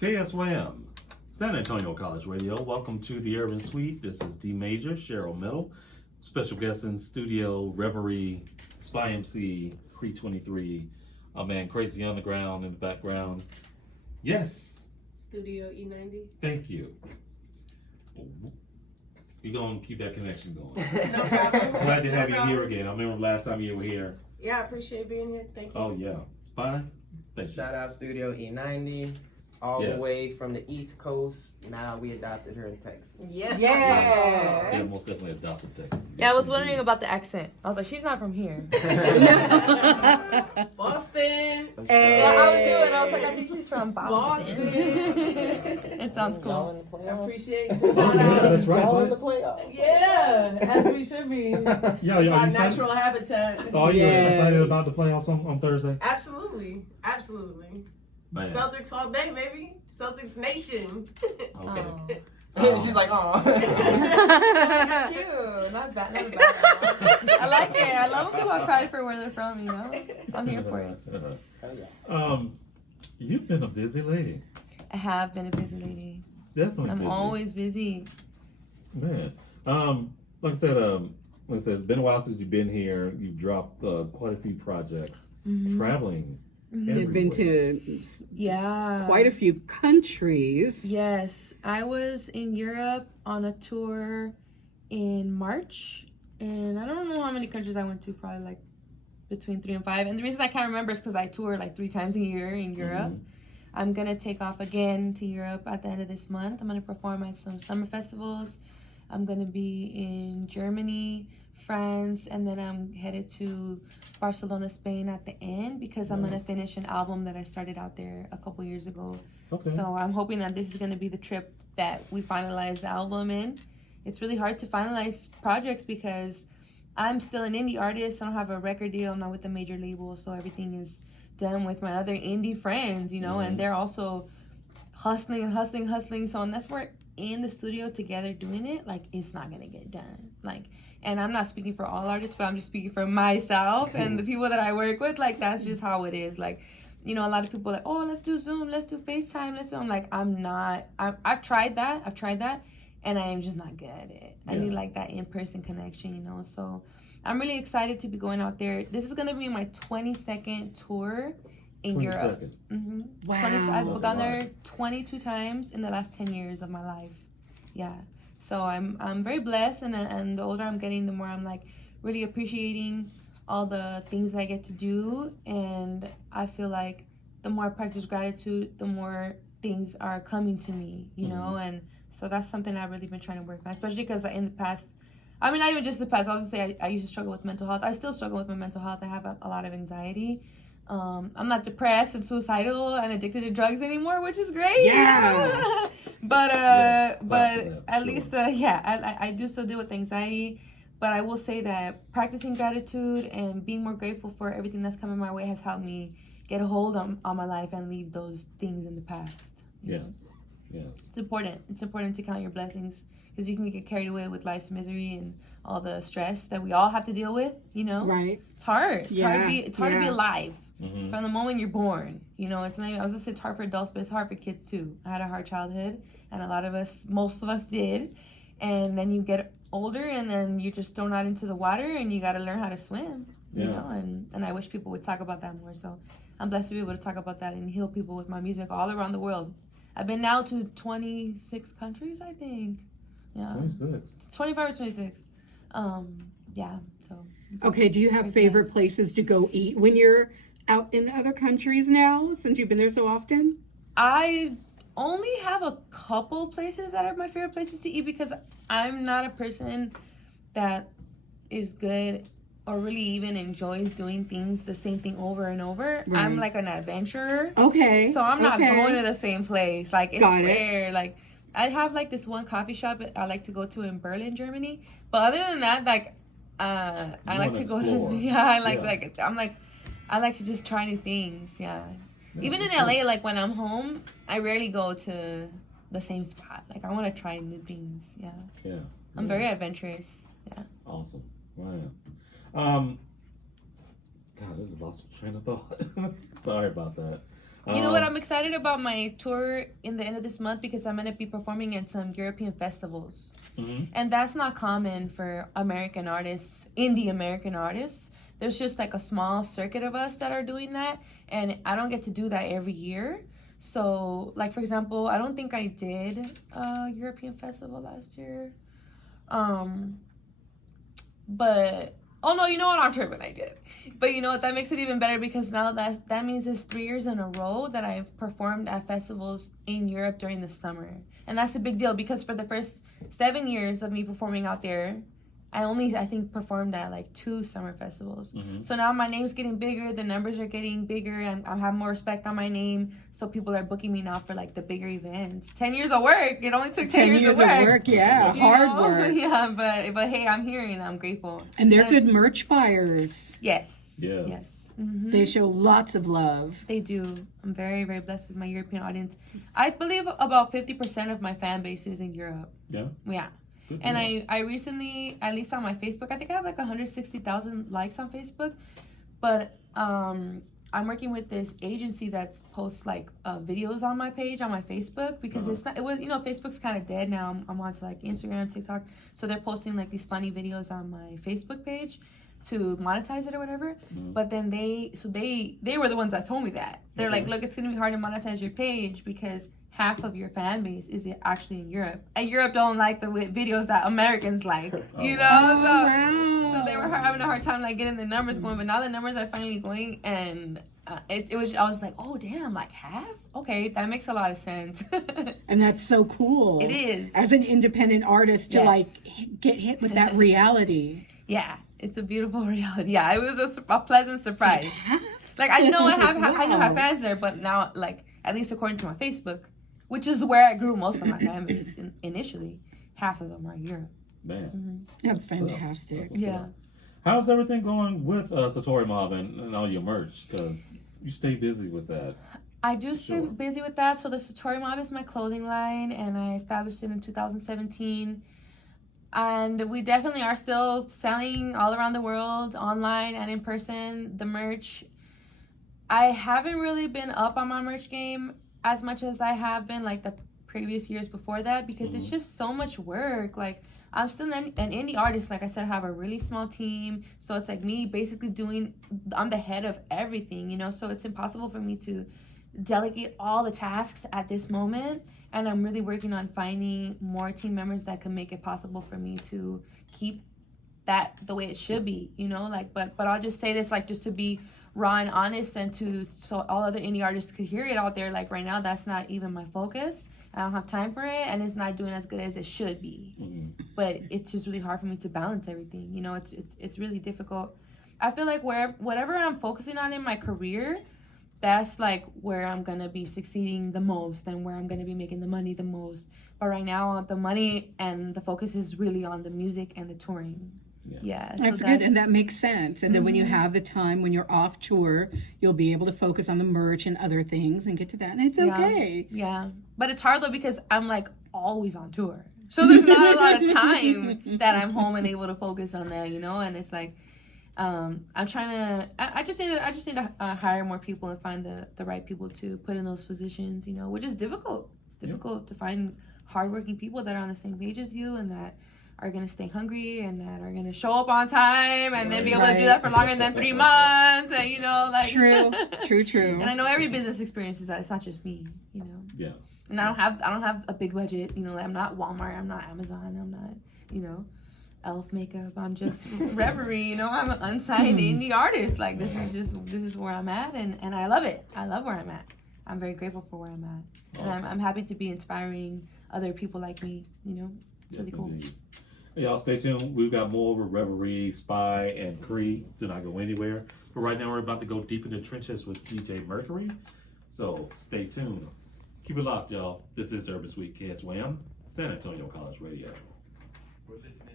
KSYM, San Antonio College Radio. Welcome to the Urban Suite. This is D Major, Cheryl Middle. Special guest in studio, Reverie, SpyMC, Kree23, our man Crazy Underground in the background. Yes. Studio E90. Thank you. You're going to keep that connection going. No problem. Glad to have you here again. I remember last time you were here. Yeah, I appreciate being here. Thank you. Oh, yeah. Spy? Thank you. Shout out Studio E90, all the way from the East Coast. Now we adopted her in Texas. Yeah. Yeah, most definitely adopted Texas. Yeah, I was wondering about the accent. I was like, she's not from here. Boston. Hey. Yeah, I was doing. I was like, I think she's from Boston. It sounds cool. I appreciate Oh, yeah, that's right. All in the playoffs. Yeah, as we should be. Yeah, It's yeah. our natural habitat. So are you excited about the playoffs on Thursday? Absolutely. Absolutely. Man. Celtics all day, baby. Celtics Nation. Okay. She's like, oh. Cute. Not bad. Not bad. I like it. I love when people have pride for where they're from, you know? I'm here for it. You've been a busy lady. I have been a busy lady. Definitely I'm busy. always busy. Man. Like I said, it's been a while since you've been here. You've dropped quite a few projects, traveling. You've been to Yeah. quite a few countries. Yes. I was in Europe on a tour in March. And I don't know how many countries I went to, probably like between 3 and 5. And the reason I can't remember is because I tour like 3 times a year in Europe. I'm going to take off again to Europe at the end of this month. I'm going to perform at some summer festivals. I'm going to be in Germany, France, and then I'm headed to Barcelona, Spain at the end because I'm going to finish an album that I started out there a couple years ago. Okay. So I'm hoping that this is going to be the trip that we finalize the album in. It's really hard to finalize projects because I'm still an indie artist. I don't have a record deal. I'm not with a major label, so everything is done with my other indie friends, you know, and they're also hustling. So unless we're in the studio together doing it, like, it's not gonna get done. Like, and I'm not speaking for all artists, but I'm just speaking for myself and the people that I work with. Like, that's just how it is. Like, you know, a lot of people are like, oh, let's do Zoom, let's do FaceTime, I'm like, I've tried that, and I am just not good at it. I need like that in-person connection, you know. So I'm really excited to be going out there. This is gonna be my 22nd tour in Europe. Wow. I've gone there 22 times in the last 10 years of my life. Yeah. So I'm very blessed, and the older I'm getting, the more I'm like really appreciating all the things that I get to do, and I feel like the more I practice gratitude, the more things are coming to me, you know. And so that's something I've really been trying to work on, especially because in the past, I mean, not even just the past, I was gonna say I used to struggle with mental health. I still struggle with my mental health. I have a lot of anxiety. I'm not depressed and suicidal and addicted to drugs anymore, which is great. Yeah. but at least I do still deal with anxiety. But I will say that practicing gratitude and being more grateful for everything that's coming my way has helped me get a hold on my life and leave those things in the past. Yes. It's important. It's important to count your blessings because you can get carried away with life's misery and all the stress that we all have to deal with, you know? Right. It's hard. It's hard to be alive from the moment you're born. You know, it's not even, I was gonna say it's hard for adults, but it's hard for kids too. I had a hard childhood, and most of us did. And then you get older, and then you're just thrown out into the water, and you got to learn how to swim. You know, and I wish people would talk about that more. So I'm blessed to be able to talk about that and heal people with my music all around the world. I've been now to 26 countries, I think. Yeah. 26. 25 or 26. Yeah. So. Okay, do you have favorite places to go eat when you're out in other countries now, since you've been there so often? I only have a couple places that are my favorite places to eat because I'm not a person that is good or really even enjoys doing things the same thing over and over. Right. I'm like an adventurer. Okay. So I'm not going to the same place. Like, it's rare. Like, I have like this one coffee shop that I like to go to in Berlin, Germany. But other than that, like, I like to go to, I like to just try new things. Yeah. Even in LA, like when I'm home, I rarely go to the same spot. Like, I want to try new things. Yeah. I'm very adventurous. Yeah. Awesome. Wow. God, this is lost train of thought. Sorry about that. You know what? I'm excited about my tour in the end of this month because I'm going to be performing at some European festivals. And that's not common for American artists, indie American artists. There's just like a small circuit of us that are doing that. And I don't get to do that every year. So, like, for example, I don't think I did a European festival last year. But... Oh, no, you know what? I'm tripping. I did. But you know what? That makes it even better because now that means it's 3 years in a row that I've performed at festivals in Europe during the summer. And that's a big deal because for the first 7 years of me performing out there, I think, performed at like 2 summer festivals. So now my name's getting bigger. The numbers are getting bigger. I have more respect on my name. So people are booking me now for like the bigger events. 10 years of work. It only took 10 years of work. Yeah, hard work. Yeah, but hey, I'm here and I'm grateful. And they're good merch buyers. Yes. They show lots of love. They do. I'm very, very blessed with my European audience. I believe about 50% of my fan base is in Europe. Yeah. And I recently, at least on my Facebook, I think I have like 160,000 likes on Facebook. But I'm working with this agency that posts like videos on my page, on my Facebook, because Facebook's kind of dead now. I'm onto like Instagram, TikTok. So they're posting like these funny videos on my Facebook page to monetize it or whatever. But then they were the ones that told me that. They're like, look, it's going to be hard to monetize your page because half of your fan base is actually in Europe. And Europe don't like the videos that Americans like, you know? So they were having a hard time like getting the numbers going, but now the numbers are finally going and I was like, oh damn, like half? Okay, that makes a lot of sense. And that's so cool. It is. As an independent artist to like get hit with that reality. Yeah, it's a beautiful reality. Yeah, it was a pleasant surprise. Like I know I have fans there, but now like at least according to my Facebook, which is where I grew most of my fan base initially, half of them are Europe. Man, That's fantastic. Yeah. How's everything going with Satori Mob and all your merch? Because you stay busy with that. I do stay busy with that. So the Satori Mob is my clothing line, and I established it in 2017. And we definitely are still selling all around the world, online and in person, the merch. I haven't really been up on my merch game as much as I have been like the previous years before that because it's just so much work. Like I'm still an indie artist. Like I said, I have a really small team. So it's like me basically I'm the head of everything, you know? So it's impossible for me to delegate all the tasks at this moment. And I'm really working on finding more team members that can make it possible for me to keep that the way it should be, you know? Like, but I'll just say this, like, just to be raw and honest and so all other indie artists could hear it out there. Like right now, that's not even my focus. I don't have time for it, and it's not doing as good as it should be. But it's just really hard for me to balance everything. You know, it's really difficult. I feel like whatever I'm focusing on in my career, that's like where I'm gonna be succeeding the most and where I'm gonna be making the money the most. But right now, the money and the focus is really on the music and the touring. Yeah, that's good, and that makes sense. And then when you have the time, when you're off tour, you'll be able to focus on the merch and other things and get to that, and it's okay. Yeah, but it's hard though because I'm like always on tour, so there's not a lot of time that I'm home and able to focus on that, you know. And it's like I'm trying to. I just need to hire more people and find the right people to put in those positions, you know, which is difficult. It's difficult to find hardworking people that are on the same page as you and that are going to stay hungry and that are going to show up on time and then be able to do that for longer than 3 months and, you know, like... True. And I know every business experiences that. It's not just me, you know? Yeah. And I don't have a big budget, you know, I'm not Walmart, I'm not Amazon, I'm not, you know, Elf makeup. I'm just Reverie, you know, I'm an unsigned indie artist. Like this is where I'm at and I love it. I love where I'm at. I'm very grateful for where I'm at. Awesome. And I'm happy to be inspiring other people like me, you know? It's really cool. Indeed. Hey, y'all, stay tuned. We've got more with Reverie, Spy, and Kree. Do not go anywhere. But right now, we're about to go deep in the trenches with DJ Mercury. So stay tuned. Keep it locked, y'all. This is Urban Sweet KSWAM, San Antonio College Radio. We're listening.